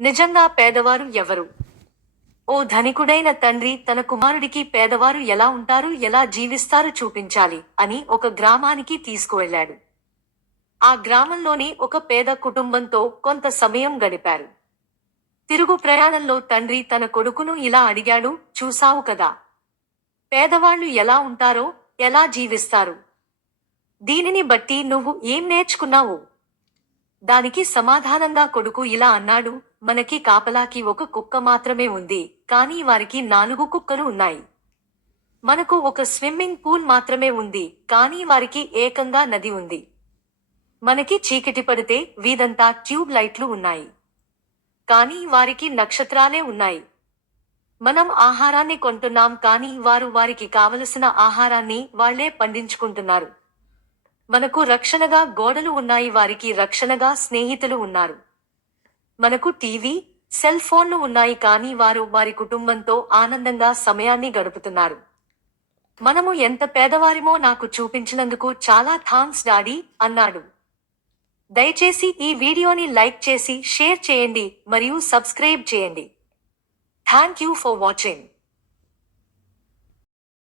నిజంగా పేదవారు ఎవరు? ఓ ధనికుడైన తండ్రి తన కుమారుడికి పేదవారు ఎలా ఉంటారు ఎలా జీవిస్తారు చూపించాలి అని ఒక గ్రామానికి తీసుకువెళ్ళాడు. ఆ గ్రామంలోని ఒక పేద కుటుంబంతో కొంత సమయం గడిపారు. తిరుగు ప్రయాణంలో తండ్రి తన కొడుకును ఇలా అడిగాడు చూసావు కదా పేదవాళ్ళు ఎలా ఉంటారో ఎలా జీవిస్తారు? దీనిని బట్టి నువ్వు ఏం నేర్చుకున్నావు? దానికి సమాధానంగా కొడుకు ఇలా అన్నాడు మనకి కాపలాకి ఒక కుక్క మాత్రమే ఉంది కానీ వారికి నాలుగు కుక్కలు ఉన్నాయి. మనకు ఒక స్విమ్మింగ్ పూల్ మాత్రమే ఉంది కానీ వారికి ఏకంగా నది ఉంది. మనకి చీకటి పడితే వీధంతా ట్యూబ్ లైట్లు ఉన్నాయి. కానీ వారికి నక్షత్రాలే ఉన్నాయి. మనం ఆహారాన్ని కొంటున్నాం కానీ వారు వారికి కావలసిన ఆహారాన్ని వాళ్ళే పండించుకుంటున్నారు. మనకు రక్షణగా గోడలు ఉన్నాయి వారికి రక్షణగా స్నేహితులు ఉన్నారు. మనకు టీవీ సెల్ ఫోన్లు ఉన్నాయి కానీ వారు వారి కుటుంబంతో ఆనందంగా సమయాన్ని గడుపుతున్నారు. మనము ఎంత పేదవారిమో నాకు చూపించినందుకు చాలా థాంక్స్ డాడీ అన్నాడు. దయచేసి ఈ వీడియోని లైక్ చేసి షేర్ చేయండి మరియు సబ్స్క్రైబ్ చేయండి. Thank you for watching.